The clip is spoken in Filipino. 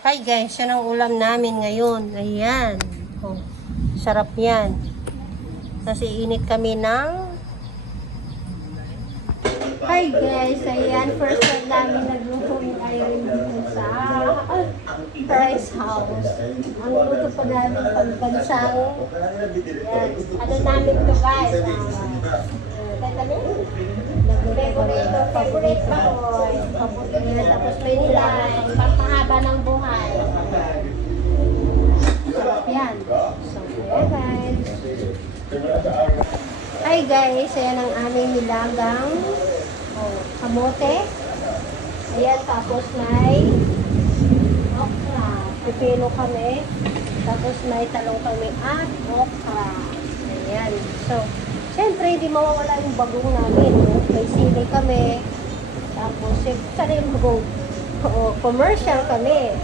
Hi guys, yan ang ulam namin ngayon. Ayan. Oh, sarap yan. Kasi init kami ng... Hi guys, ayan. First time namin nagluto ni Irene dito sa Price House. Ang luto pa namin pagbansang... Yan. Ano namin to guys? Favorite baboy. Tapos may nilay. Pampahaba ng buhay. Sarap yan. So, yeah guys. Hi guys, ayan ang aming nilagang kamote. Ayan, tapos may okra. Pipino kami. Tapos may talong kami at okra. Ayan. So, siyempre, hindi mawawala yung bagong namin. No? May sili kami. Tapos, siyempre, yung bagong commercial kami.